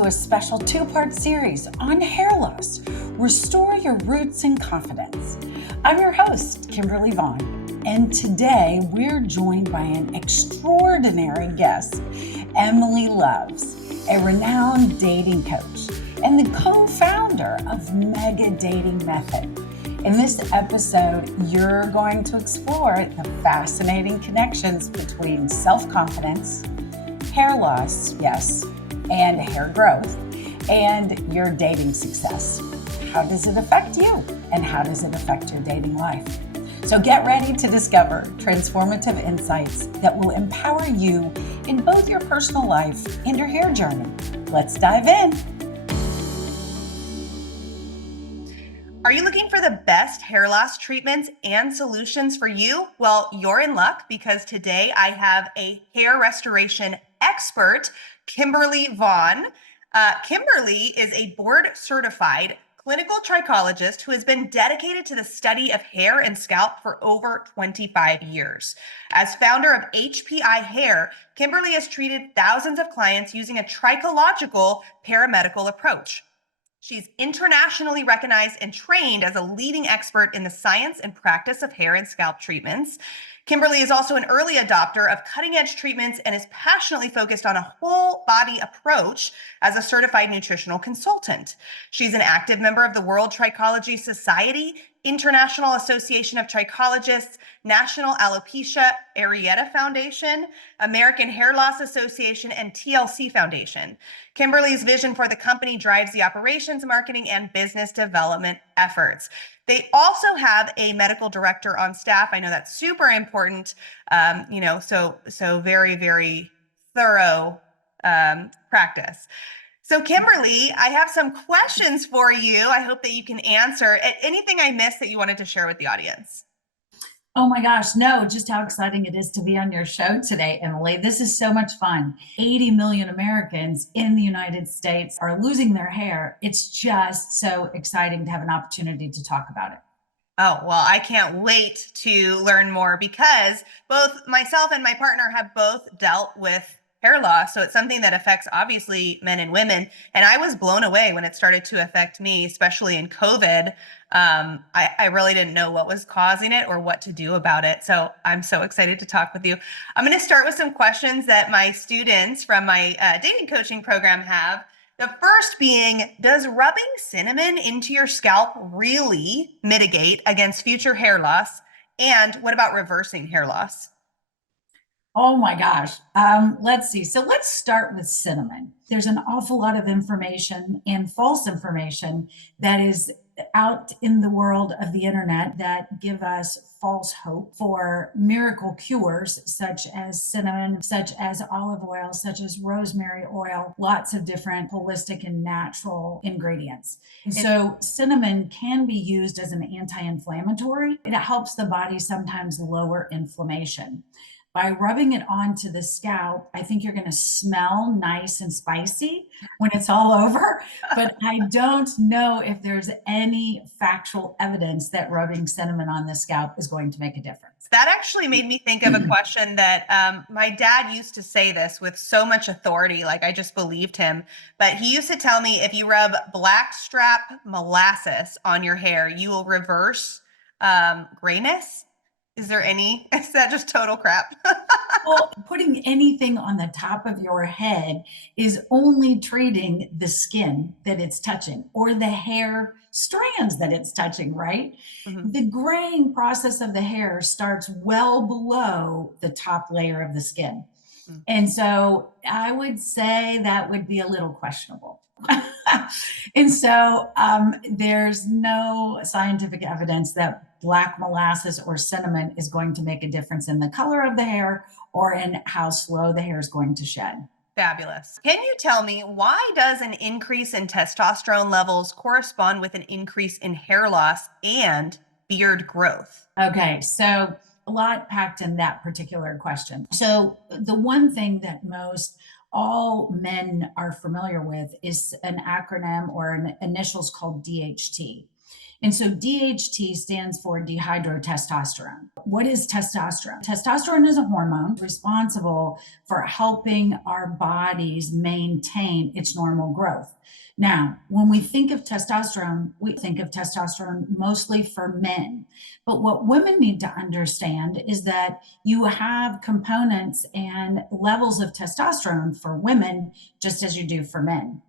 to a special two-part series on hair loss. Restore your roots and confidence. I'm your host, Kimberly Vaughn, and today we're joined by an extraordinary guest, Emyli Lovz, a renowned dating coach and the co-founder of MegaDating method. In this episode, you're going to explore the fascinating connections between self-confidence, hair loss, yes, and hair growth, and your dating success. How does it affect you? And how does it affect your dating life? So get ready to discover transformative insights that will empower you in both your personal life and your hair journey. Let's dive in. Are you looking for the best hair loss treatments and solutions for you? Well, you're in luck because today I have a hair restoration expert, Kimberly Vaughn. Kimberly is a board-certified clinical trichologist who has been dedicated to the study of hair and scalp for over 25 years. As founder of HPIHair, Kimberly has treated thousands of clients using a trichological paramedical approach. She's internationally recognized and trained as a leading expert in the science and practice of hair and scalp treatments. Kimberly is also an early adopter of cutting-edge treatments and is passionately focused on a whole body approach as a certified nutritional consultant. She's an active member of the World Trichology Society, International Association of Trichologists, National Alopecia Areata Foundation, American Hair Loss Association, and TLC Foundation. Kimberly's vision for the company drives the operations, marketing, and business development efforts. They also have a medical director on staff. I know that's super important, so very, very thorough practice. So Kimberly, I have some questions for you. I hope that you can answer. Anything I missed that you wanted to share with the audience? Oh my gosh, no, just how exciting it is to be on your show today, Emyli. This is so much fun. 80 million Americans in the United States are losing their hair. It's just so exciting to have an opportunity to talk about it. Oh, well, I can't wait to learn more because both myself and my partner have both dealt with hair loss. So it's something that affects obviously men and women. And I was blown away when it started to affect me, especially in COVID. I really didn't know what was causing it or what to do about it. So I'm so excited to talk with you. I'm going to start with some questions that my students from my dating coaching program have. The first being, does rubbing cinnamon into your scalp really mitigate against future hair loss? And what about reversing hair loss? Oh my gosh. Let's see. So let's start with cinnamon. There's an awful lot of information and false information that is out in the world of the internet that give us false hope for miracle cures, such as cinnamon, such as olive oil, such as rosemary oil, lots of different holistic and natural ingredients. So cinnamon can be used as an anti-inflammatory. It helps the body sometimes lower inflammation. By rubbing it onto the scalp, I think you're going to smell nice and spicy when it's all over. But I don't know if there's any factual evidence that rubbing cinnamon on the scalp is going to make a difference. That actually made me think of a question that my dad used to say this with so much authority, like I just believed him. But he used to tell me if you rub blackstrap molasses on your hair, you will reverse grayness. Is that just total crap? Well, putting anything on the top of your head is only treating the skin that it's touching or the hair strands that it's touching, right? Mm-hmm. The graying process of the hair starts well below the top layer of the skin. Mm-hmm. And so I would say that would be a little questionable. And so there's no scientific evidence that black molasses or cinnamon is going to make a difference in the color of the hair or in how slow the hair is going to shed. Fabulous. Can you tell me, why does an increase in testosterone levels correspond with an increase in hair loss and beard growth? Okay, so a lot packed in that particular question. So the one thing that all men are familiar with is an acronym or an initials called DHT. And so DHT stands for dihydrotestosterone. What is testosterone? Testosterone is a hormone responsible for helping our bodies maintain its normal growth. Now, when we think of testosterone, we think of testosterone mostly for men. But what women need to understand is that you have components and levels of testosterone for women just as you do for men.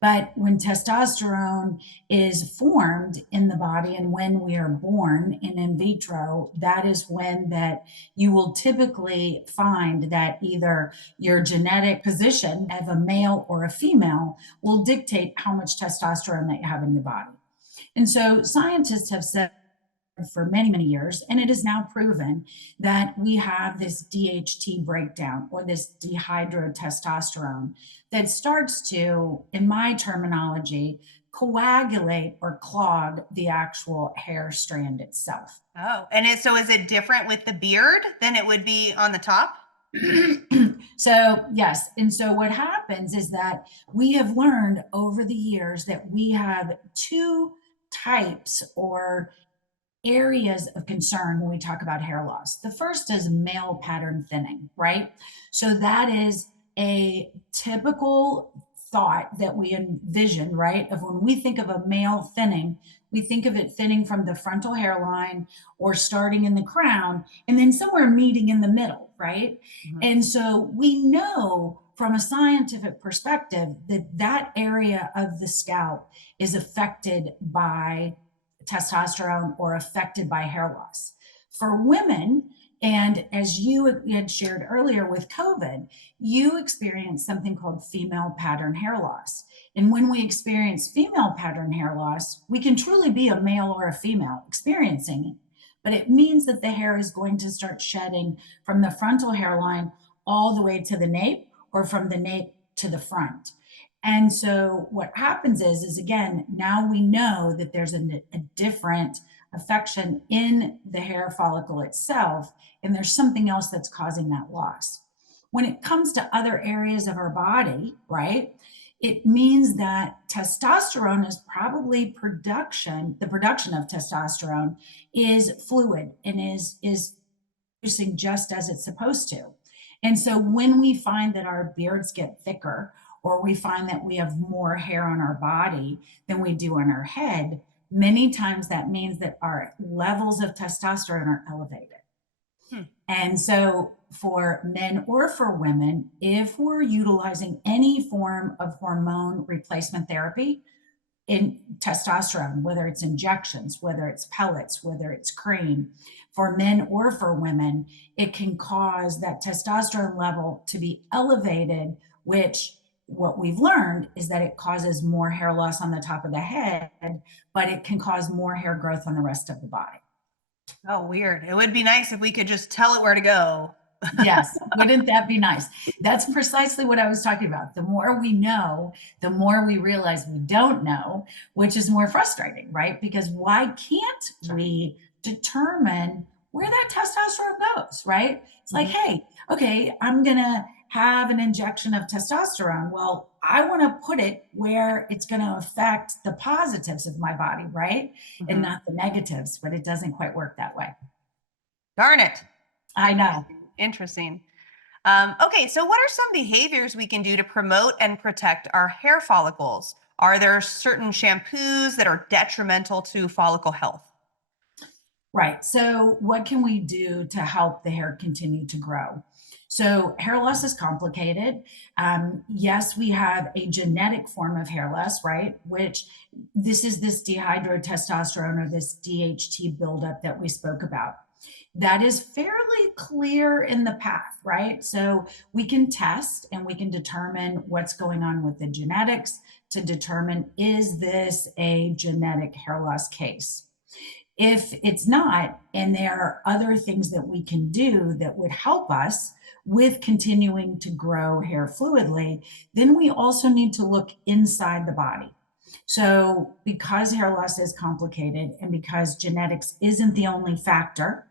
But when testosterone is formed in the body and when we are born in vitro, that is when that you will typically find that either your genetic position of a male or a female will dictate how much testosterone that you have in your body. And so scientists have said for many, many years, and it is now proven that we have this DHT breakdown or this dihydrotestosterone that starts to, in my terminology, coagulate or clog the actual hair strand itself. Oh, and so is it different with the beard than it would be on the top? So yes, and so what happens is that we have learned over the years that we have two types or areas of concern when we talk about hair loss. The first is male pattern thinning, right? So that is a typical thought that we envision, right? Of when we think of a male thinning, we think of it thinning from the frontal hairline or starting in the crown and then somewhere meeting in the middle, right? Mm-hmm. And so we know from a scientific perspective that that area of the scalp is affected by testosterone or affected by hair loss. For women, and as you had shared earlier with COVID, you experienced something called female pattern hair loss. And when we experience female pattern hair loss, we can truly be a male or a female experiencing it. But it means that the hair is going to start shedding from the frontal hairline all the way to the nape or from the nape to the front. And so what happens is again, now we know that there's a different affection in the hair follicle itself, and there's something else that's causing that loss. When it comes to other areas of our body, right, it means that testosterone is probably the production of testosterone is fluid and is producing just as it's supposed to. And so when we find that our beards get thicker, or we find that we have more hair on our body than we do on our head, many times that means that our levels of testosterone are elevated. And so for men or for women, if we're utilizing any form of hormone replacement therapy in testosterone, whether it's injections, whether it's pellets, whether it's cream, for men or for women, it can cause that testosterone level to be elevated, which what we've learned is that it causes more hair loss on the top of the head, but it can cause more hair growth on the rest of the body. Oh, weird. It would be nice if we could just tell it where to go. Yes, wouldn't that be nice? That's precisely what I was talking about. The more we know, the more we realize we don't know, which is more frustrating, right? Because why can't we determine where that testosterone goes, right? It's like, hey, okay, I'm going to have an injection of testosterone. Well, I want to put it where it's going to affect the positives of my body, right? And not the negatives, but it doesn't quite work that way. Darn it. I know. Interesting. Okay, so what are some behaviors we can do to promote and protect our hair follicles? Are there certain shampoos that are detrimental to follicle health? Right. So what can we do to help the hair continue to grow? So hair loss is complicated. Yes, we have a genetic form of hair loss, right? Which this is this dihydrotestosterone or this DHT buildup that we spoke about. That is fairly clear in the path, right? So we can test and we can determine what's going on with the genetics to determine, is this a genetic hair loss case? If it's not, and there are other things that we can do that would help us with continuing to grow hair fluidly, then we also need to look inside the body. So because hair loss is complicated and because genetics isn't the only factor,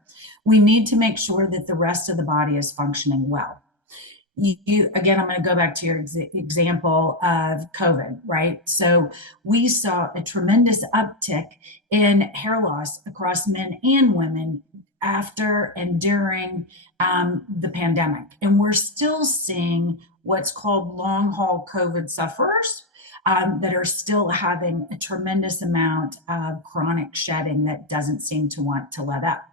we need to make sure that the rest of the body is functioning well. Again, I'm going to go back to your example of COVID, right? So we saw a tremendous uptick in hair loss across men and women after and during the pandemic. And we're still seeing what's called long haul COVID sufferers that are still having a tremendous amount of chronic shedding that doesn't seem to want to let up.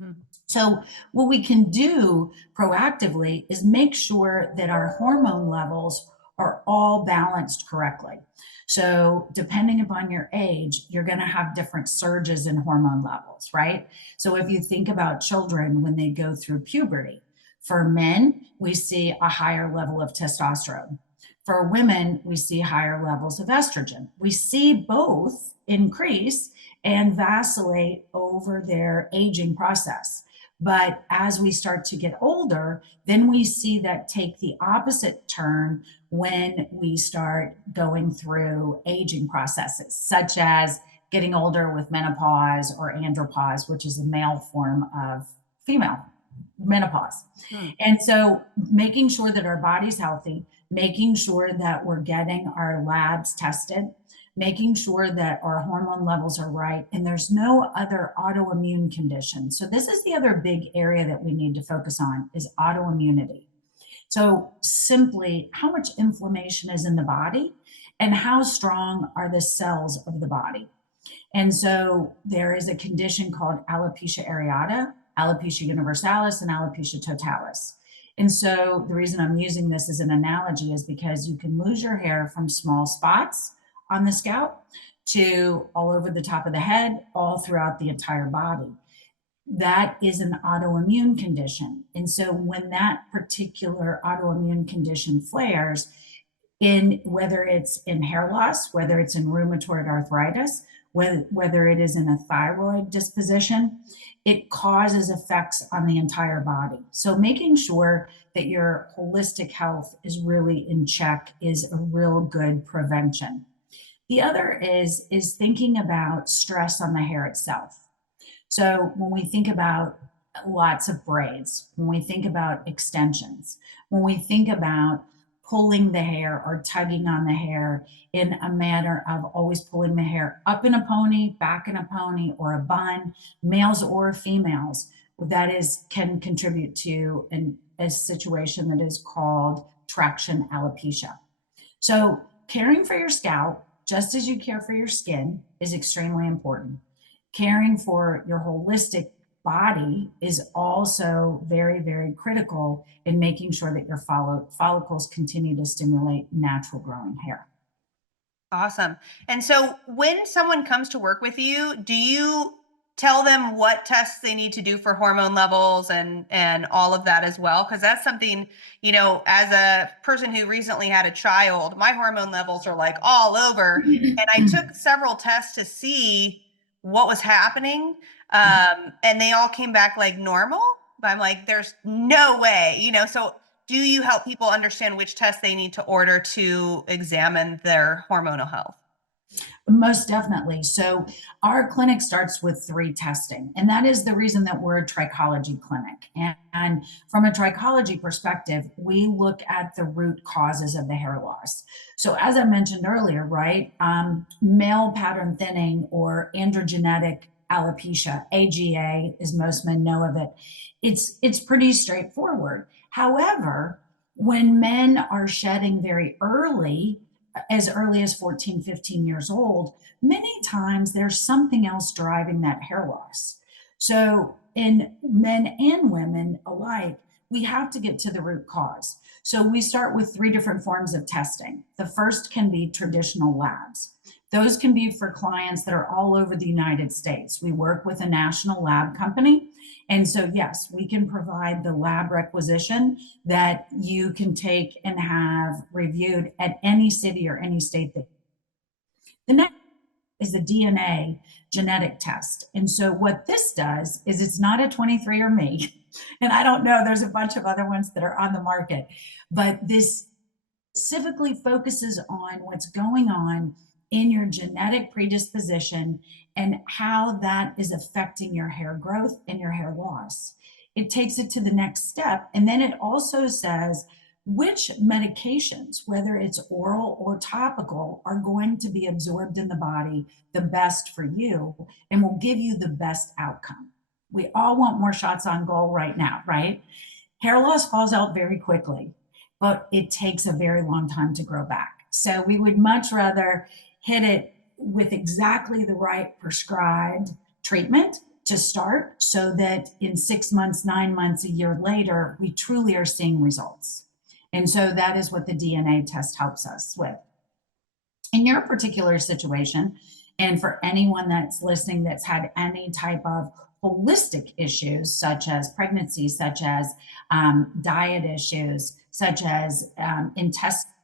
Mhm. So, what we can do proactively is make sure that our hormone levels are all balanced correctly. So, depending upon your age, you're going to have different surges in hormone levels, right? So, if you think about children when they go through puberty, for men, we see a higher level of testosterone. For women, we see higher levels of estrogen. We see both increase and vacillate over their aging process. But as we start to get older, then we see that take the opposite turn when we start going through aging processes, such as getting older with menopause or andropause, which is a male form of female menopause. Hmm. And so making sure that our body's healthy, making sure that we're getting our labs tested, making sure that our hormone levels are right, and there's no other autoimmune condition. So this is the other big area that we need to focus on is autoimmunity. So simply how much inflammation is in the body and how strong are the cells of the body. And so there is a condition called alopecia areata, alopecia universalis, and alopecia totalis. And so the reason I'm using this as an analogy is because you can lose your hair from small spots on the scalp to all over the top of the head, all throughout the entire body. That is an autoimmune condition. And so when that particular autoimmune condition flares, in whether it's in hair loss, whether it's in rheumatoid arthritis, whether it is in a thyroid disposition, it causes effects on the entire body. So making sure that your holistic health is really in check is a real good prevention. The other is thinking about stress on the hair itself. So when we think about lots of braids, when we think about extensions, when we think about pulling the hair or tugging on the hair in a manner of always pulling the hair up in a pony, back in a pony, or a bun, males or females, that is can contribute to a situation that is called traction alopecia. So caring for your scalp, just as you care for your skin, is extremely important. Caring for your holistic body is also very, very critical in making sure that your follicles continue to stimulate natural growing hair. Awesome. And so when someone comes to work with you, do you tell them what tests they need to do for hormone levels and all of that as well? Because that's something, as a person who recently had a child, my hormone levels are like all over. And I took several tests to see what was happening. And they all came back like normal. But I'm like, there's no way, so do you help people understand which tests they need to order to examine their hormonal health? Most definitely. So our clinic starts with 3 testing, and that is the reason that we're a trichology clinic. And from a trichology perspective, we look at the root causes of the hair loss. So as I mentioned earlier, right, male pattern thinning or androgenetic alopecia, AGA, as most men know of it, it's pretty straightforward. However, when men are shedding very early, as early as 14, 15 years old, many times there's something else driving that hair loss. So in men and women alike, we have to get to the root cause. So we start with 3 different forms of testing. The first can be traditional labs. Those can be for clients that are all over the United States. We work with a national lab company. And so, yes, we can provide the lab requisition that you can take and have reviewed at any city or any state. The next is the DNA genetic test. And so what this does is it's not a 23andMe, and I don't know, there's a bunch of other ones that are on the market, but this specifically focuses on what's going on in your genetic predisposition and how that is affecting your hair growth and your hair loss. It takes it to the next step. And then it also says which medications, whether it's oral or topical, are going to be absorbed in the body the best for you and will give you the best outcome. We all want more shots on goal right now, right? Hair loss falls out very quickly, but it takes a very long time to grow back. So we would much rather hit it with exactly the right prescribed treatment to start so that in 6 months, 9 months, a year later, we truly are seeing results. And so that is what the DNA test helps us with. In your particular situation, and for anyone that's listening that's had any type of holistic issues, such as pregnancy, such as diet issues, such as intestinal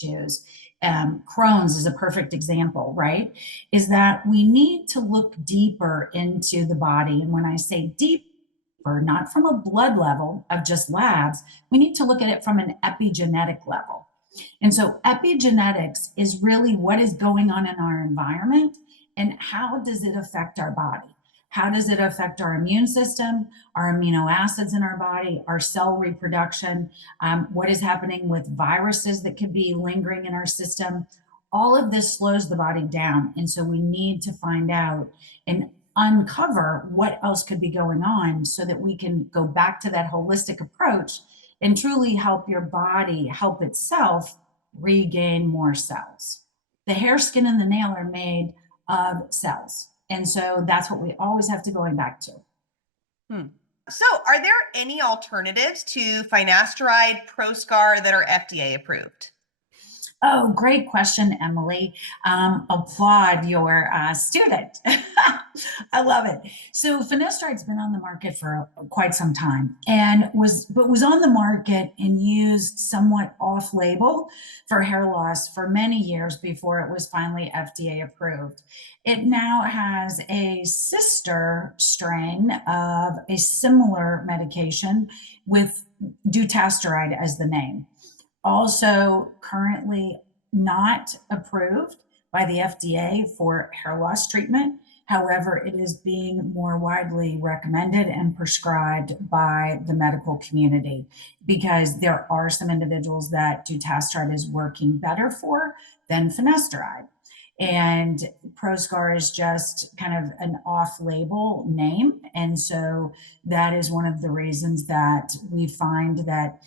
issues, Crohn's is a perfect example, right? Is that we need to look deeper into the body. And when I say deeper, not from a blood level of just labs, we need to look at it from an epigenetic level. And so epigenetics is really what is going on in our environment and how does it affect our body? How does it affect our immune system, our amino acids in our body, our cell reproduction? What is happening with viruses that could be lingering in our system? All of this slows the body down. And so we need to find out and uncover what else could be going on so that we can go back to that holistic approach and truly help your body help itself regain more cells. The hair, skin, and the nail are made of cells. And so that's what we always have to going back to. So are there any alternatives to finasteride, Proscar that are FDA approved? Oh, great question, Emily. Applaud your student. I love it. So finasteride's been on the market for quite some time and was on the market and used somewhat off-label for hair loss for many years before it was finally FDA approved. It now has a sister strain of a similar medication with dutasteride as the name. Also currently not approved by the FDA for hair loss treatment. However, it is being more widely recommended and prescribed by the medical community because there are some individuals that dutasteride is working better for than finasteride. And Proscar is just kind of an off-label name. And so that is one of the reasons that we find that,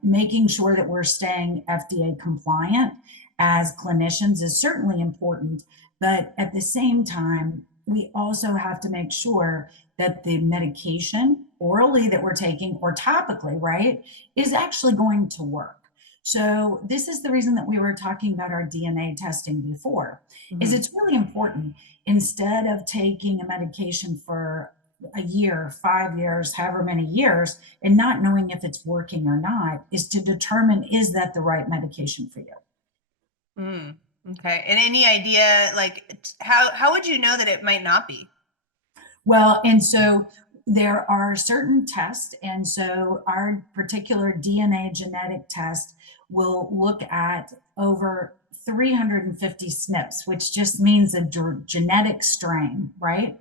making sure that we're staying FDA compliant as clinicians is certainly important. But at the same time, we also have to make sure that the medication orally that we're taking or topically, right, is actually going to work. So this is the reason that we were talking about our DNA testing before, is it's really important instead of taking a medication for a year, 5 years, however many years, and not knowing if it's working or not, is to determine, is that the right medication for you? Okay. And any idea, how would you know that it might not be? Well, and so there are certain tests. And so our particular DNA genetic test will look at over 350 SNPs, which just means a genetic strain, right?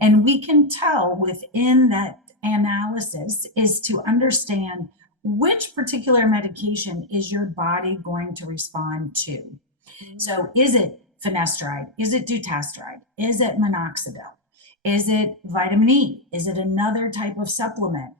And we can tell within that analysis is to understand which particular medication is your body going to respond to. So is it finasteride? Is it dutasteride? Is it minoxidil? Is it vitamin E? Is it another type of supplement?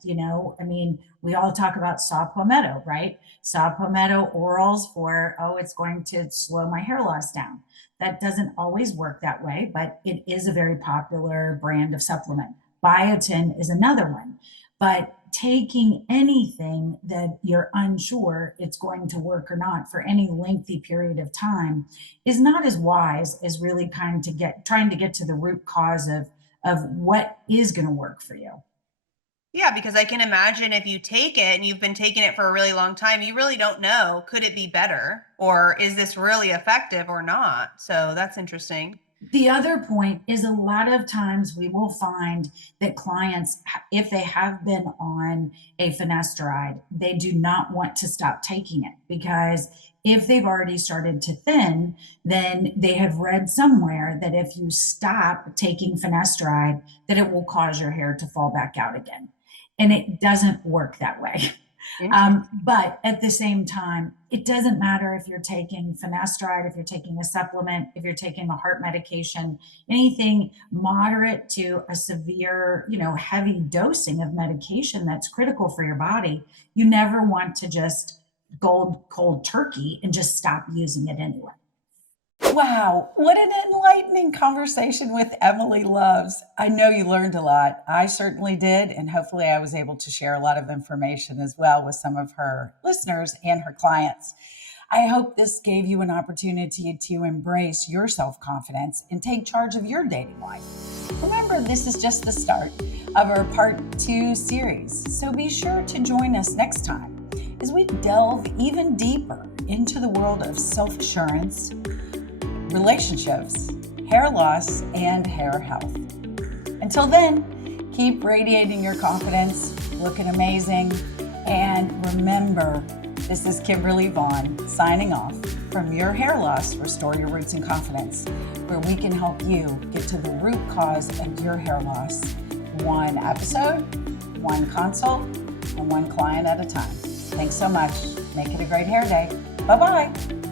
We all talk about saw palmetto, right? Saw palmetto orals for, it's going to slow my hair loss down. That doesn't always work that way, but it is a very popular brand of supplement. Biotin is another one. But taking anything that you're unsure it's going to work or not for any lengthy period of time is not as wise as really trying to get to the root cause of what is going to work for you. Yeah, because I can imagine if you take it and you've been taking it for a really long time, you really don't know, could it be better? Or is this really effective or not? So that's interesting. The other point is a lot of times we will find that clients, if they have been on a finasteride, they do not want to stop taking it because if they've already started to thin, then they have read somewhere that if you stop taking finasteride, that it will cause your hair to fall back out again. And it doesn't work that way. Interesting. But at the same time, it doesn't matter if you're taking finasteride, if you're taking a supplement, if you're taking a heart medication, anything moderate to a severe, heavy dosing of medication that's critical for your body. You never want to just go cold turkey and just stop using it anyway. Wow, what an enlightening conversation with Emyli Lovz. I know you learned a lot. I certainly did, and hopefully I was able to share a lot of information as well with some of her listeners and her clients. I hope this gave you an opportunity to embrace your self-confidence and take charge of your dating life. Remember, this is just the start of our part 2 series, so be sure to join us next time as we delve even deeper into the world of self-assurance, relationships, hair loss, and hair health. Until then, keep radiating your confidence, looking amazing, and remember, this is Kimberly Vaughn signing off from Your Hair Loss, Restore Your Roots and Confidence, where we can help you get to the root cause of your hair loss, one episode, one consult, and one client at a time. Thanks so much. Make it a great hair day. Bye-bye.